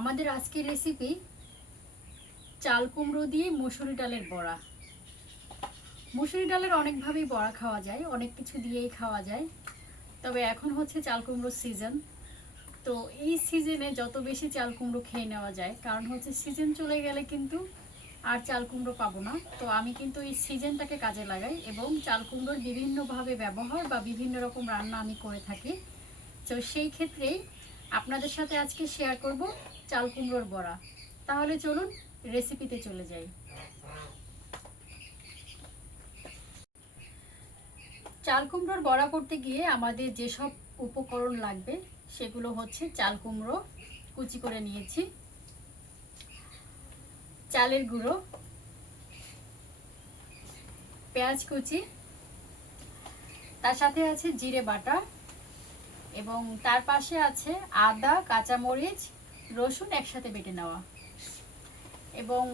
আমাদের আজকের রেসিপি চাল কুমড়ো দিয়ে মুসুরি ডালের বড়া। মুসুরি ডালের অনেকভাবেই বড়া খাওয়া যায়, অনেক কিছু দিয়েই খাওয়া যায়। তবে এখন হচ্ছে চাল কুমড়োর সিজন তো এই সিজনে যত বেশি চাল কুমড়ো খেয়ে নেওয়া যায়, কারণ হচ্ছে সিজন চলে গেলে কিন্তু আর চাল কুমড়ো পাবো না। তো আমি কিন্তু এই সিজনটাকে কাজে লাগাই এবং চাল কুমড়োর বিভিন্নভাবে ব্যবহার বা বিভিন্ন রকম রান্না আমি করে থাকি। তো সেই ক্ষেত্রেই আপনাদের সাথে আজকে শেয়ার করব। চাল কুমড়োর বড়া। তাহলে চলুন রেসিপিতে চলে যাই। চাল কুমড়োর বড়া করতে গিয়ে আমাদের যেসব উপকরণ লাগবে, সেগুলো হচ্ছে চাল কুমড়ো, কুচি করে নিয়েছি। চালের গুঁড়ো, পেঁয়াজ কুচি, তার সাথে আছে জিরে বাটা এবং তার পাশে আছে আদা, কাঁচামরিচ রসুন একসাথে বেটে নেওয়া। এবং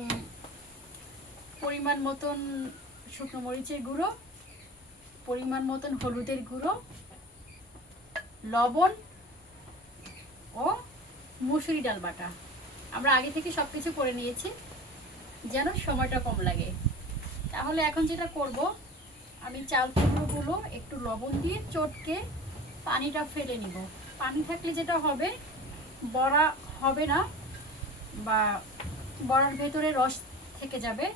পরিমাণ মতন শুকনো মরিচের গুঁড়ো, পরিমাণ মতন হলুদের গুঁড়ো, লবণ ও মুসুরি ডাল বাটা। আমরা আগে থেকে সব কিছু করে নিয়েছি, যেন সময়টা কম লাগে। তাহলে এখন যেটা করব, আমি চাল কুমড়োগুলো একটু লবণ দিয়ে চটকে পানিটা ফেলে নিব। পানি থাকলে যেটা হবে, বড়া হবে না বা বড়ার ভেতরে রস থেকে যাবে।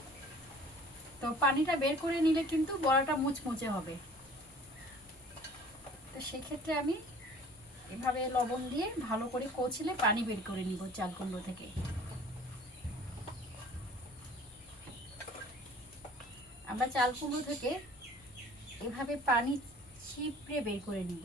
তো পানিটা বের করে নিলে কিন্তু বড়াটা মুচমুচে হবে। তো সেক্ষেত্রে আমি এভাবে লবণ দিয়ে ভালো করে কচলে পানি বের করে নিব চাল কুমড়ো থেকে। আমরা চাল কুমড়ো থেকে এভাবে পানি ছিপড়ে বের করে নিব।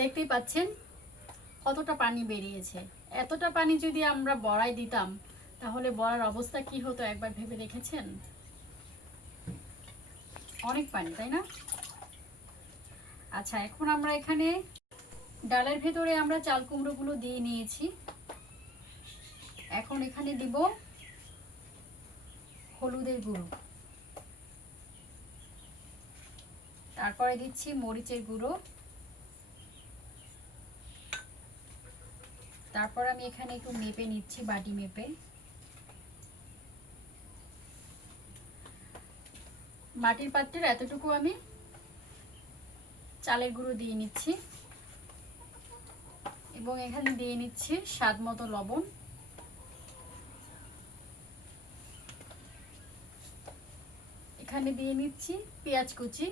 দেখতেই পাচ্ছেন কতটা পানি বেরিয়েছে। এতটা পানি যদি আমরা বড়াই দিতাম, তাহলে বড়ার অবস্থা কি হতো একবার ভেবে দেখেছেন? অনেক পানি, তাই না? আচ্ছা এখন আমরা এখানে ডালের ভেতরে আমরা চাল কুমড়োগুলো দিয়ে নিয়েছি। এখন এখানে দিব হলুদের গুঁড়ো। তারপরে দিচ্ছি মরিচের গুঁড়ো। তারপর আমি এখানে একটু মেপে নিচ্ছি, বাটি মেপে। মাটির পাত্রের এতটুকু আমি চালের গুঁড়ো দিয়ে নিচ্ছি এবং এখানে দিয়ে নিচ্ছি স্বাদ মতো লবণ। এখানে দিয়ে নিচ্ছি পেঁয়াজ কুচি।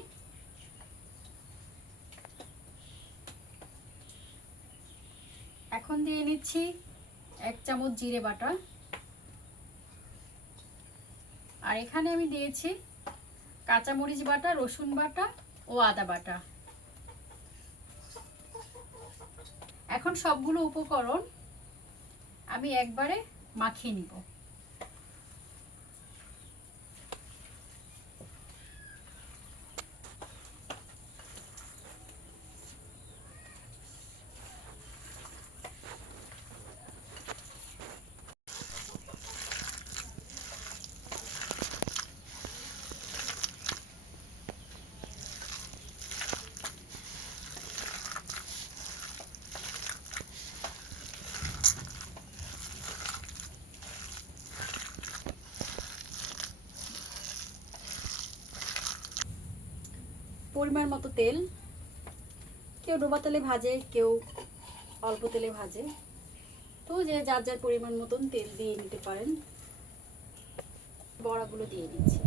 এখন দিয়ে নিচ্ছি এক চামচ জিরে বাটা। আর এখানে আমি দিয়েছি কাঁচামরিচ বাটা, রসুন বাটা ও আদা বাটা। এখন সবগুলো উপকরণ আমি একবারে মাখিয়ে নিব। পরিমাণ মতো তেল। কেউ ডোবা তেলে ভাজে, কেউ অল্প তেলে ভাজে। তো যে যার যার পরিমাণ মতন তেল দিয়ে নিতে পারেন। বড়াগুলো দিয়ে দিচ্ছি।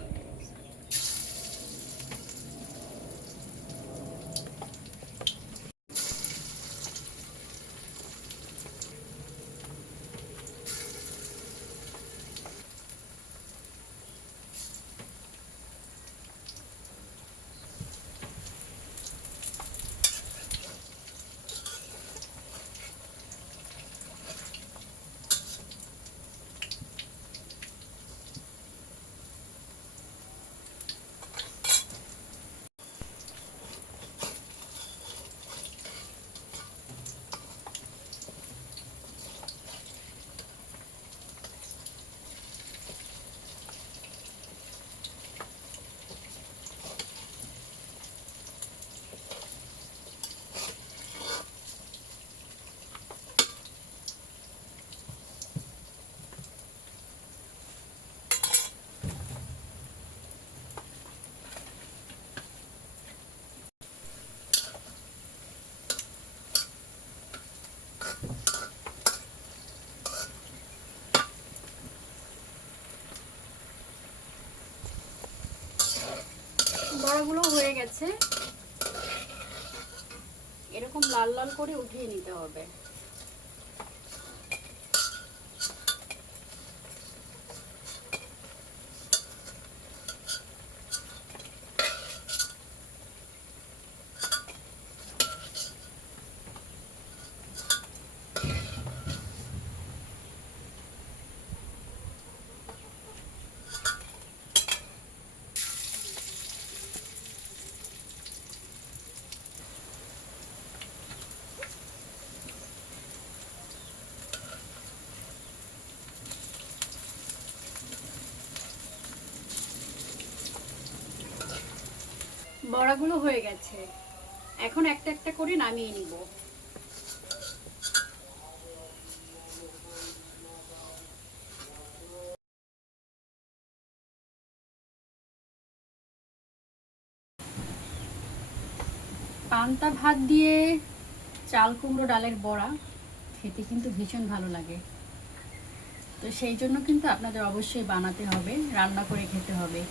বড়াগুলো হয়ে গেছে। এরকম লাল লাল করে উঠিয়ে নিতে হবে। বড়াগুলো হয়ে গেছে। এখন একটা একটা করে নামিয়ে নিব। পান্তা ভাত দিয়ে চাল কুমড়ো ডালের বড়া খেতে কিন্তু ভীষণ ভালো লাগে। তো সেই জন্য কিন্তু আপনাদের অবশ্যই বানাতে হবে, রান্না করে খেতে হবে।